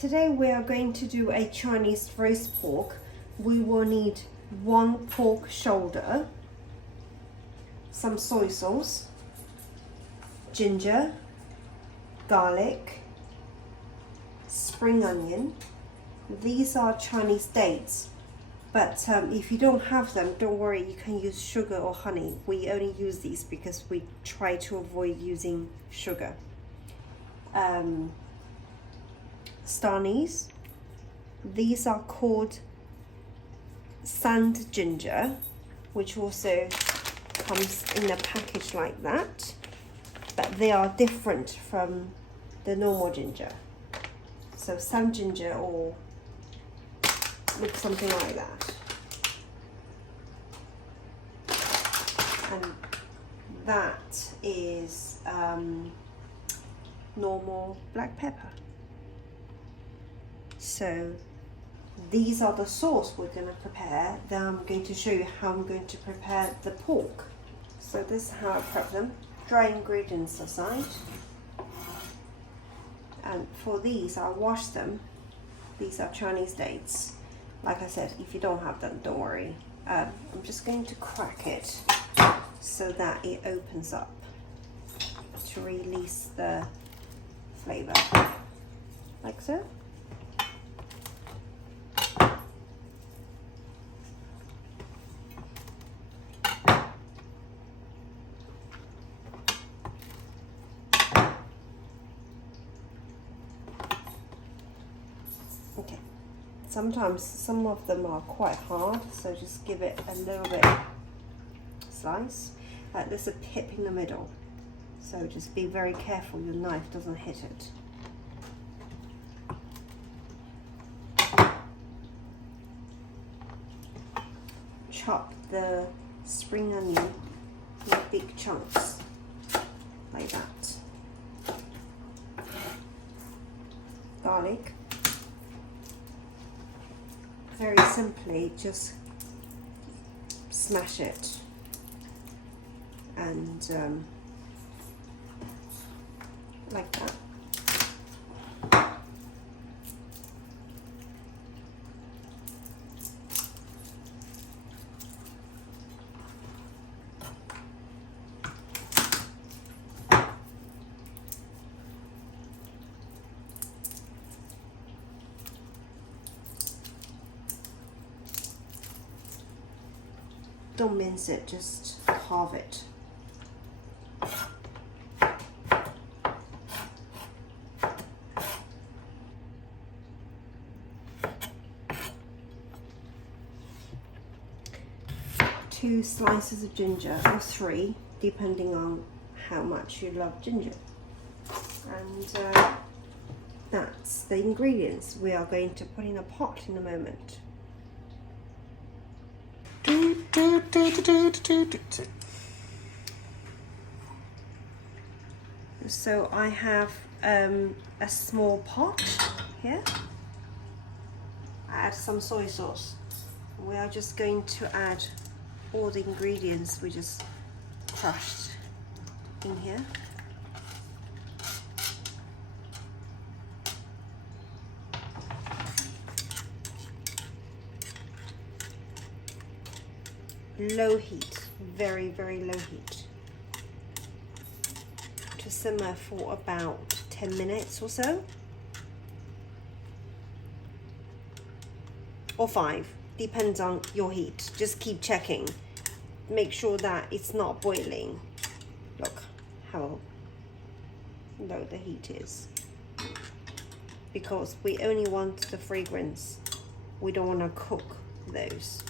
Today we are going to do a Chinese roast pork. We will need 1 pork shoulder, some soy sauce, ginger, garlic, spring onion. These are Chinese dates, but if you don't have them, don't worry, you can use sugar or honey. We only use these because we try to avoid using sugar. Star anise. These are called sand ginger, which also comes in a package like that, but they are different from the normal ginger. So sand ginger or looks something like that, and that is normal black pepper. So these are the sauce we're going to prepare. Then I'm going to show you how I'm going to prepare the pork. So this is how I prep them. Dry ingredients aside, and for these I'll wash them. These are Chinese dates. Like I said, if you don't have them, don't worry. I'm just going to crack it so that it opens up to release the flavor, like so. Okay, sometimes some of them are quite hard, so just give it a little bit slice. There's a pip in the middle, so just be very careful your knife doesn't hit it. Chop the spring onion in big chunks, like that. Garlic. Very simply, just smash it and like that. Don't mince it, just carve it. Two slices of ginger, or 3, depending on how much you love ginger. And that's the ingredients we are going to put in a pot in a moment. So I have a small pot here. I add some soy sauce. We are just going to add all the ingredients we just crushed in here. Low heat, very, very low heat, to simmer for about 10 minutes or so, or 5, depends on your heat. Just keep checking, make sure that it's not boiling. Look how low the heat is, because we only want the fragrance, we don't want to cook those.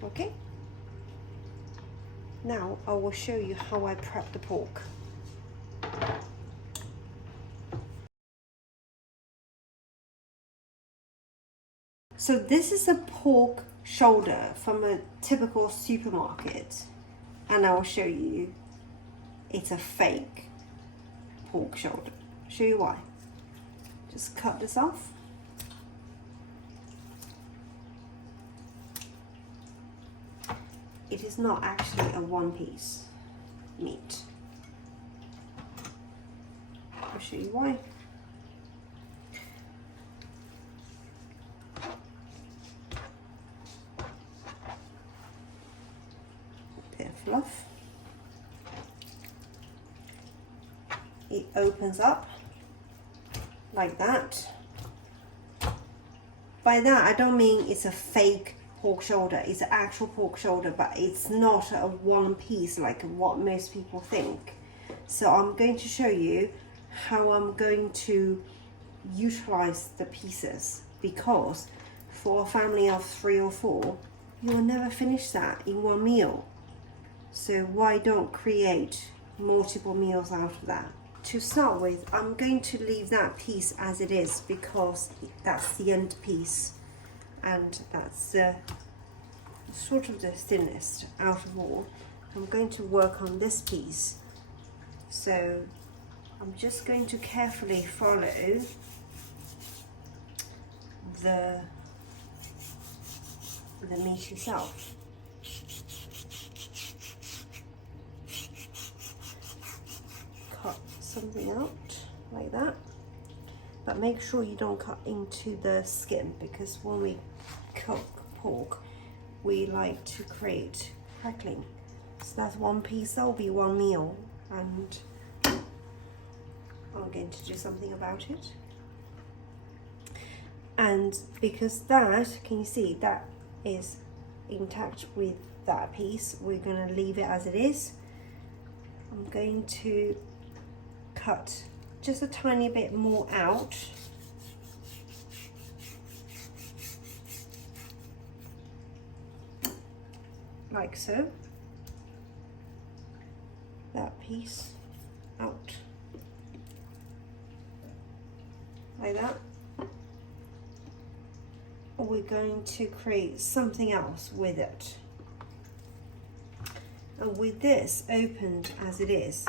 Okay, now I will show you how I prep the pork. So this is a pork shoulder from a typical supermarket, and I will show you it's a fake pork shoulder. I'll show you why. Just cut this off. It is not actually a one-piece meat. I'll show you why. fluff. It opens up like that. By that I don't mean it's a fake pork shoulder, it's an actual pork shoulder, but it's not a one piece like what most people think. So I'm going to show you how I'm going to utilize the pieces, because for a family of 3 or 4 you will never finish that in one meal. So why don't create multiple meals out of that? To start with, I'm going to leave that piece as it is because that's the end piece and that's the sort of the thinnest out of all. I'm going to work on this piece, so I'm just going to carefully follow the meat itself. Cut something out like that, but make sure you don't cut into the skin, because when we cook pork we like to create crackling. So that's one piece, that will be one meal, and I'm going to do something about it. And because that, can you see, that is intact with that piece, we're going to leave it as it is. I'm going to cut just a tiny bit more out. Like so. That piece out. Like that. We're going to create something else with it. And with this opened as it is,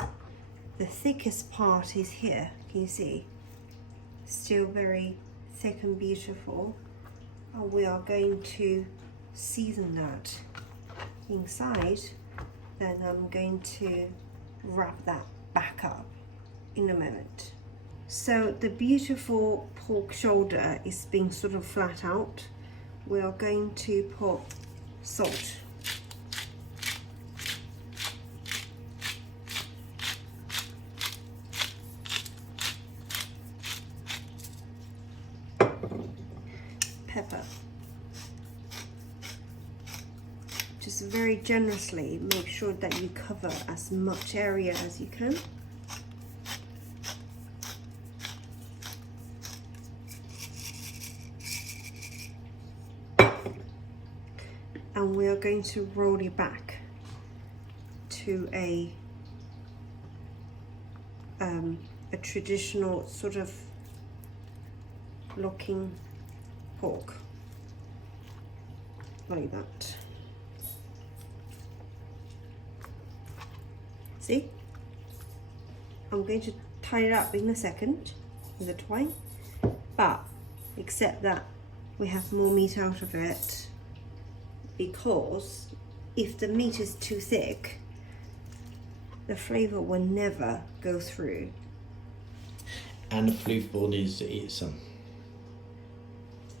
the thickest part is here, can you see? Still very thick and beautiful. And we are going to season that inside. Then I'm going to wrap that back up in a moment. So the beautiful pork shoulder is being sort of flat out. We are going to put salt. Pepper. Just very generously make sure that you cover as much area as you can. And we are going to roll it back to a traditional sort of looking pork, like that. See? I'm going to tie it up in a second with a twine, but except that we have more meat out of it, because if the meat is too thick, the flavour will never go through. And the floofball needs to eat some.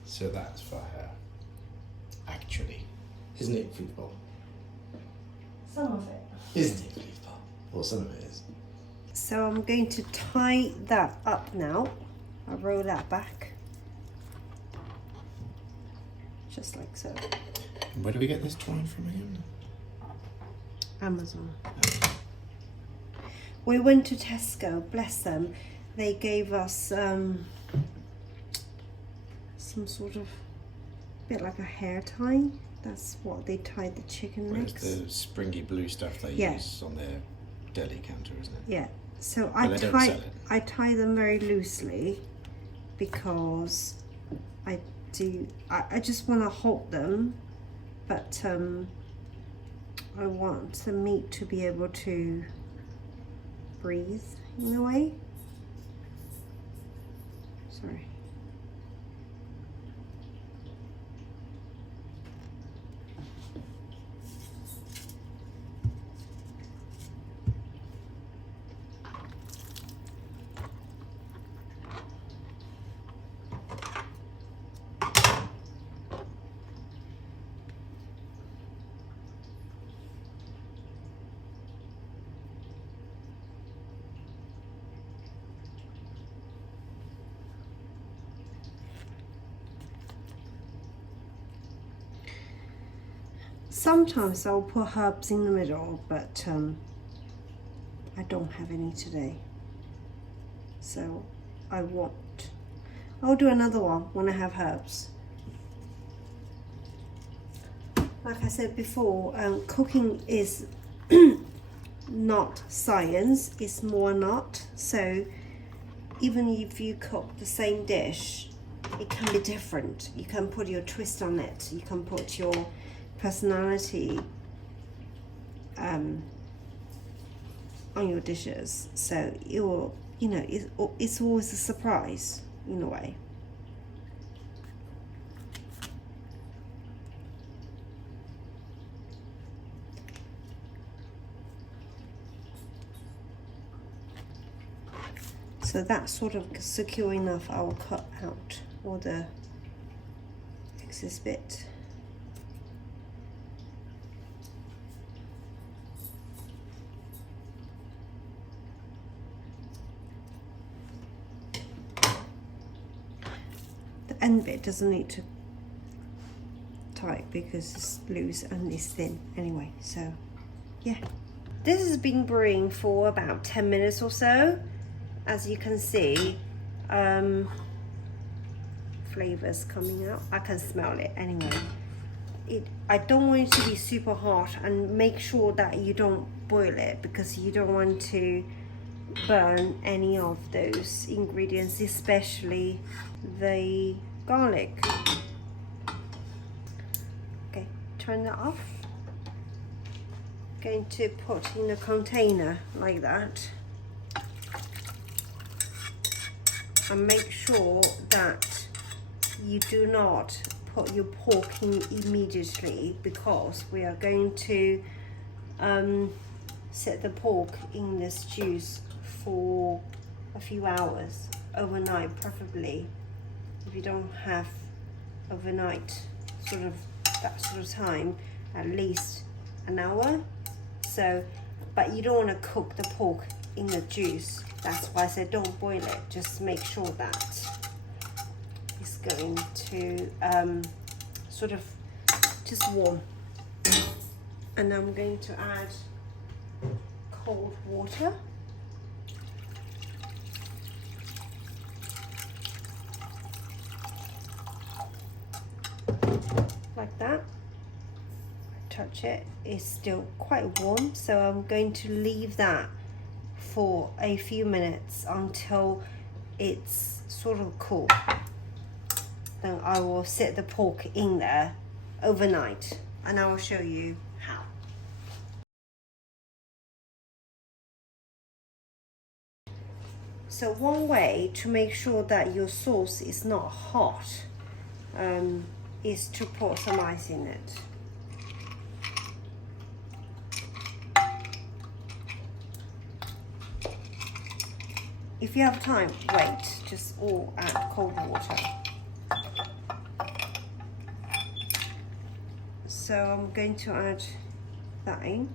So that's for her. Actually. Isn't it floofball? Some of it. Isn't it floofball? Well, some of it is. So I'm going to tie that up now. I'll roll that back. Just like so. Where do we get this twine from again? Amazon. We went to Tesco, bless them. They gave us some sort of bit like a hair tie. That's what they tied the chicken Where's necks. the springy blue stuff they use on their deli counter, isn't it? Yeah. So But they don't sell it. I tie them very loosely because I just want to hold them, but I want the meat to be able to breathe in a way. Sorry. Sometimes I'll put herbs in the middle, but I don't have any today. So I'll do another one when I have herbs. Like I said before, cooking is not science, it's more an art. So even if you cook the same dish, it can be different. You can put your twist on it. You can put your personality on your dishes. So it will, you know, it's always a surprise in a way. So that's sort of secure enough. I will cut out all the excess bit. The end bit doesn't need to tight because it's loose and it's thin anyway. So yeah, this has been brewing for about 10 minutes or so. As you can see, flavors coming out. I can smell it anyway. I don't want it to be super hot, and make sure that you don't boil it because you don't want to burn any of those ingredients, especially the garlic. Okay, turn that off. Going to put in a container like that. And make sure that you do not put your pork in immediately, because we are going to set the pork in this juice for a few hours, overnight preferably. If you don't have overnight that sort of time, at least an hour. So, but you don't want to cook the pork in the juice. That's why I said don't boil it. Just make sure that it's going to sort of just warm. And I'm going to add cold water. Like that. Touch it. It's still quite warm, so I'm going to leave that for a few minutes until it's sort of cool. Then I will set the pork in there overnight, and I will show you how. So one way to make sure that your sauce is not hot is to pour some ice in it. If you have time, wait, just all add cold water. So I'm going to add that in.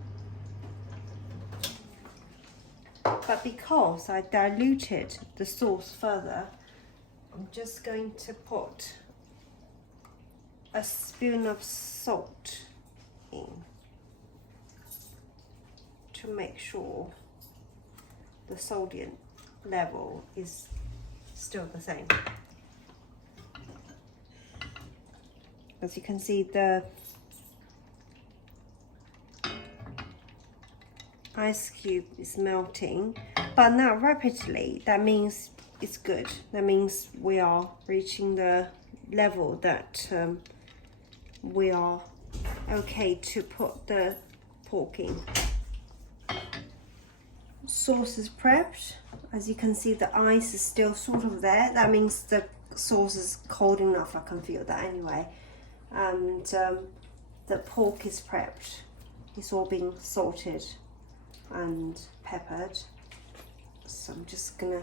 But because I diluted the sauce further, I'm just going to put a spoon of salt in to make sure the sodium level is still the same. As you can see, the ice cube is melting, but not rapidly. That means it's good. That means we are reaching the level that we are okay to put the pork in. Sauce is prepped. As you can see, the ice is still sort of there. That means the sauce is cold enough. I can feel that anyway. And the pork is prepped. It's all been salted and peppered. So I'm just gonna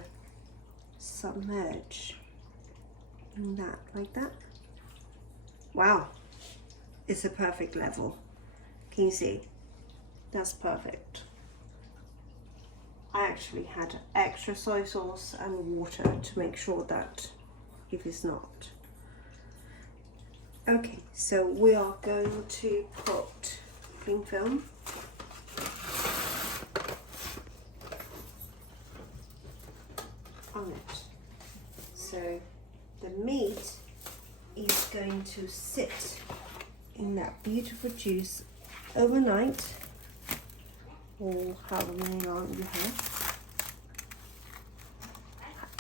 submerge in that, like that. Wow, it's a perfect level. Can you see? That's perfect. I actually had extra soy sauce and water to make sure that if it's not. Okay, so we are going to put cling film on it. So the meat is going to sit in that beautiful juice overnight, or however many long you have.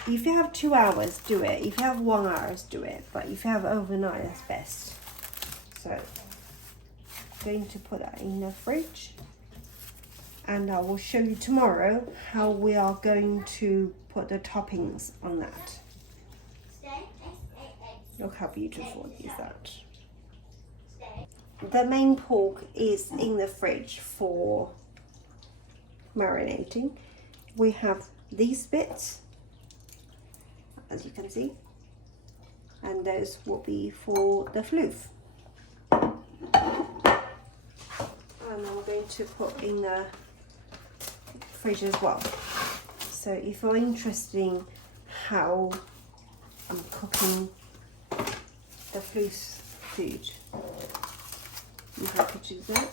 If you have 2 hours, do it. If you have 1 hour, do it. But if you have overnight, that's best. So I'm going to put that in the fridge, and I will show you tomorrow how we are going to put the toppings on that. Look how beautiful is that. The main pork is in the fridge for marinating. We have these bits, as you can see, and those will be for the floof. And I'm going to put in the fridge as well. So if you're interested in how I'm cooking the floof food, I'm happy to do that.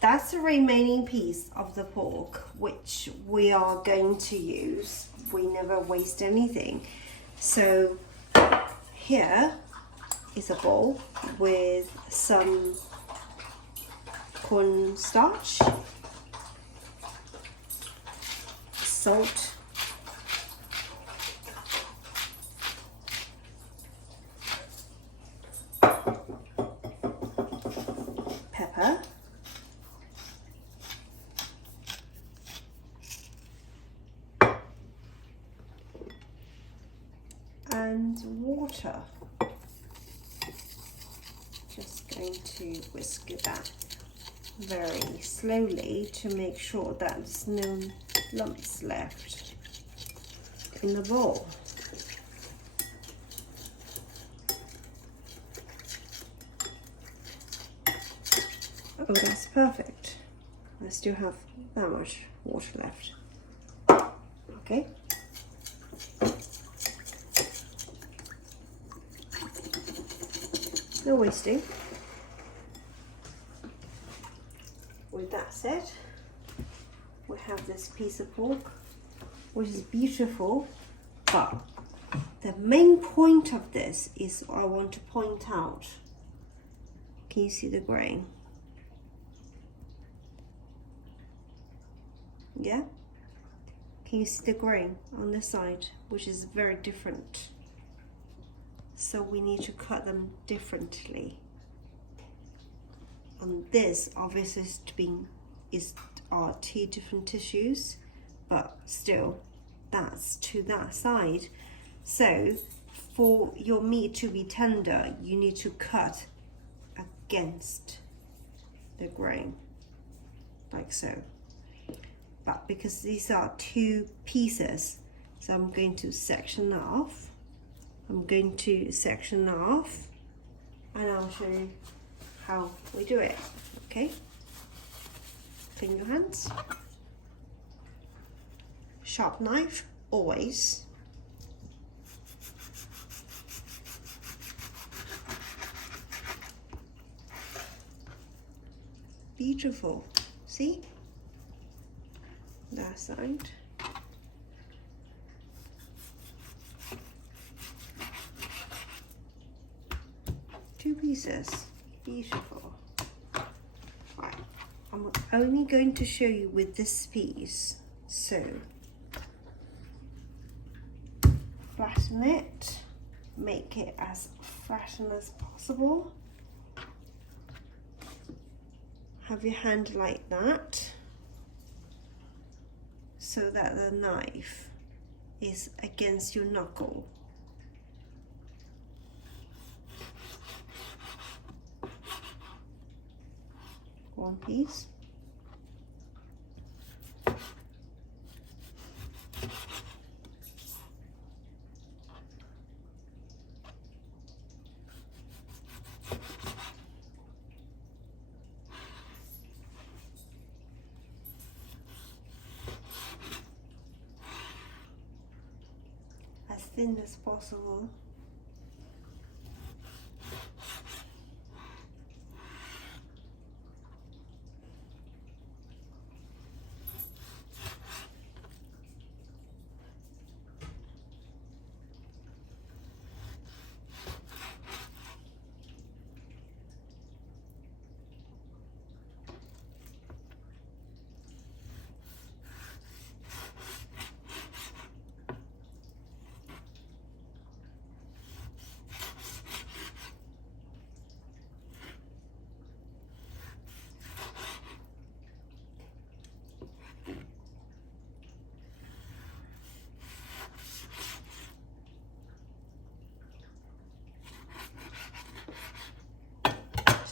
That's the remaining piece of the pork which we are going to use. We never waste anything. So here is a bowl with some cornstarch, salt, pepper, and water. Just going to whisk that very slowly to make sure that there's no lumps left in the bowl. Oh, that's perfect. I still have that much water left. Okay. No wasting. With that said, we have this piece of pork, which is beautiful, but the main point of this is I want to point out. Can you see the grain? Yeah? Can you see the grain on the side, which is very different? So we need to cut them differently. And this obviously are 2 different tissues, but still that's to that side. So for your meat to be tender, you need to cut against the grain, like so. But because these are 2 pieces, so I'm going to section off. I'm going to section off, and I'll show you how we do it. Okay, clean your hands. Sharp knife always. Beautiful. See that side. Two pieces. Beautiful. Right, I'm only going to show you with this piece. So flatten it, make it as flatten as possible. Have your hand like that, so that the knife is against your knuckle. One piece. thin as possible.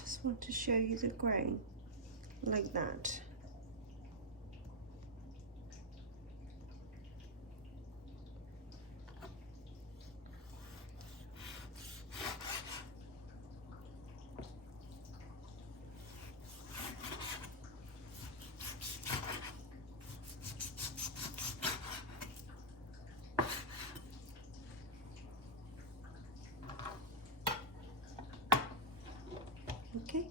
Just want to show you the grain like that. Okay,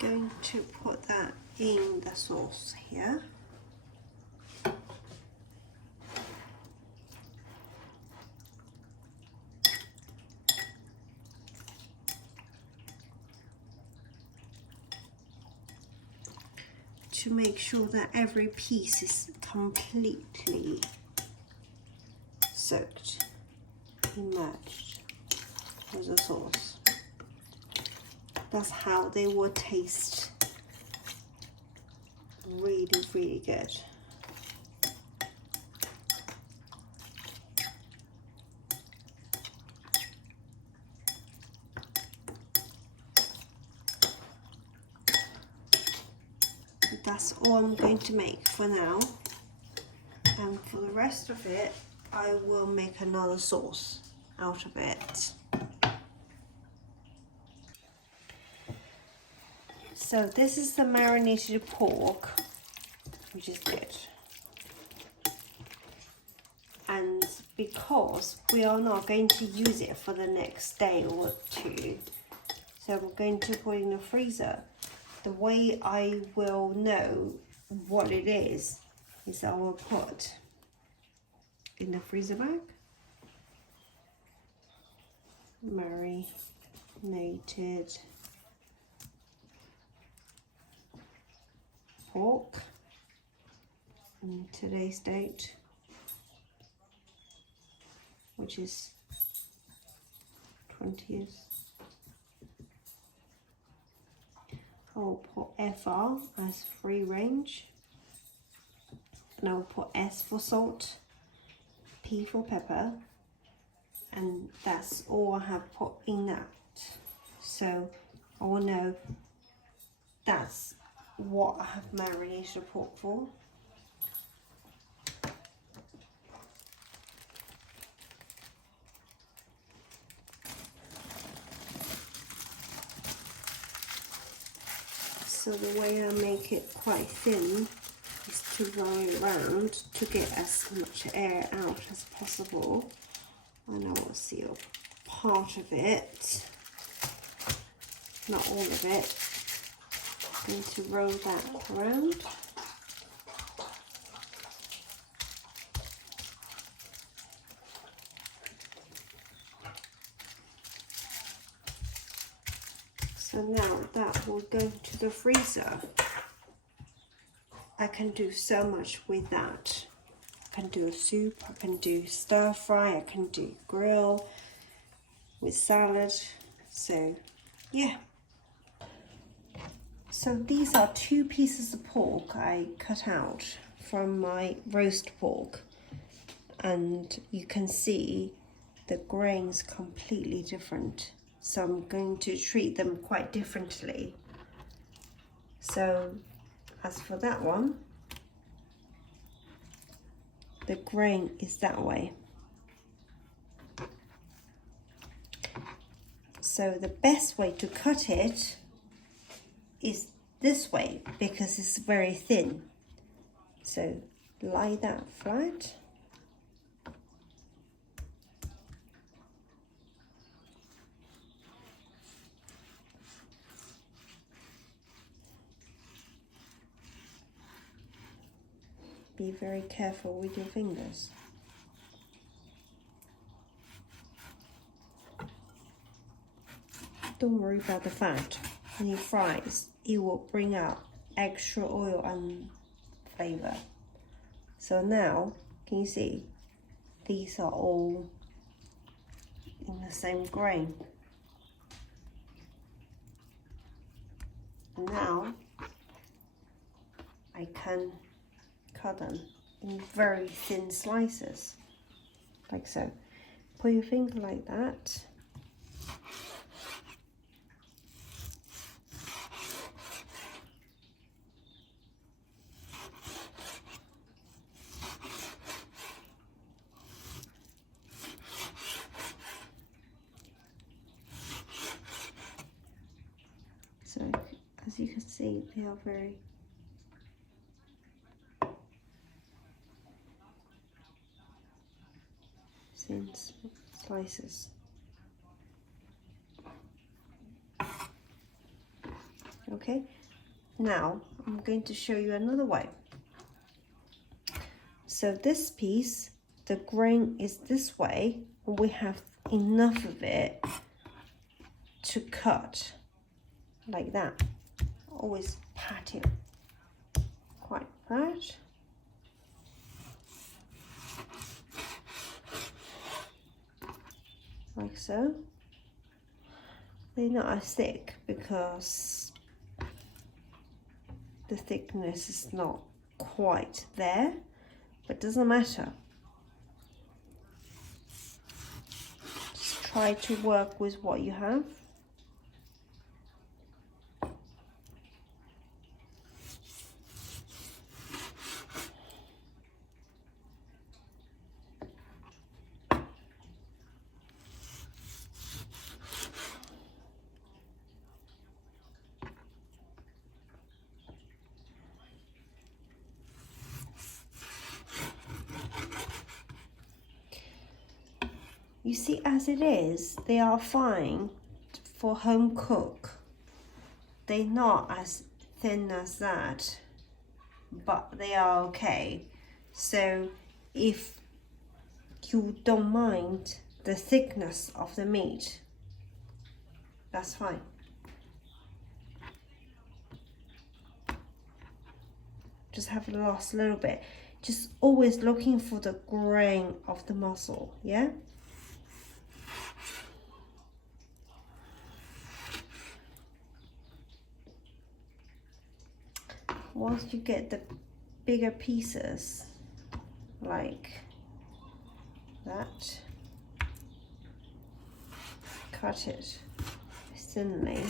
going to put that in the sauce here. To make sure that every piece is completely soaked, immersed with the sauce. That's how they will taste really, really good. That's all I'm going to make for now, and for the rest of it I will make another sauce out of it. So this is the marinated pork, which is good, and because we are not going to use it for the next day or two, so we're going to put it in the freezer. The way I will know what it is I will put in the freezer bag marinated pork in today's date, which is 20th. I'll put FR as free range, and I'll put S for salt, P for pepper, and that's all I have put in that. So I will know that's what I have marinated the pork for. So the way I make it quite thin is to roll it around to get as much air out as possible, and I will seal part of it, not all of it. I'm going to roll that around. So now that will go to the freezer. I can do so much with that. I can do a soup, I can do stir fry, I can do grill with salad. So yeah. So these are 2 pieces of pork I cut out from my roast pork, and you can see the grain's completely different. So I'm going to treat them quite differently. So as for that one, the grain is that way. So the best way to cut it is this way because it's very thin. So lie that flat be very careful with your fingers. Don't worry about the fat. When it fries, it will bring out extra oil and flavor. So now, can you see? These are all in the same grain. And now, I can cut them in very thin slices, like so. Put your finger like that. So, as you can see, they are very thin slices. Okay, now I'm going to show you another way. So this piece, the grain is this way, and we have enough of it to cut like that. Always pat it quite flat. Like so. They're not as thick because the thickness is not quite there, but it doesn't matter. Just try to work with what you have. You see, as it is, they are fine for home cook. They're not as thin as that, but they are okay. So if you don't mind the thickness of the meat, that's fine. Just have lost a little bit. Just always looking for the grain of the muscle, yeah? Once you get the bigger pieces, like that, cut it thinly.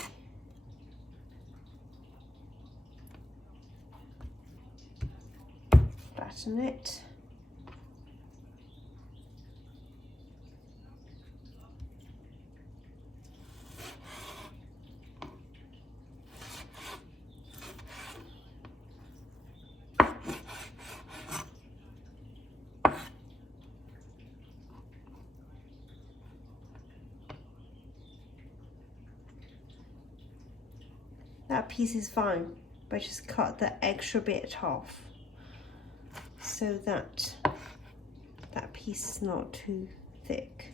Flatten it. That piece is fine, but just cut the extra bit off so that that piece is not too thick.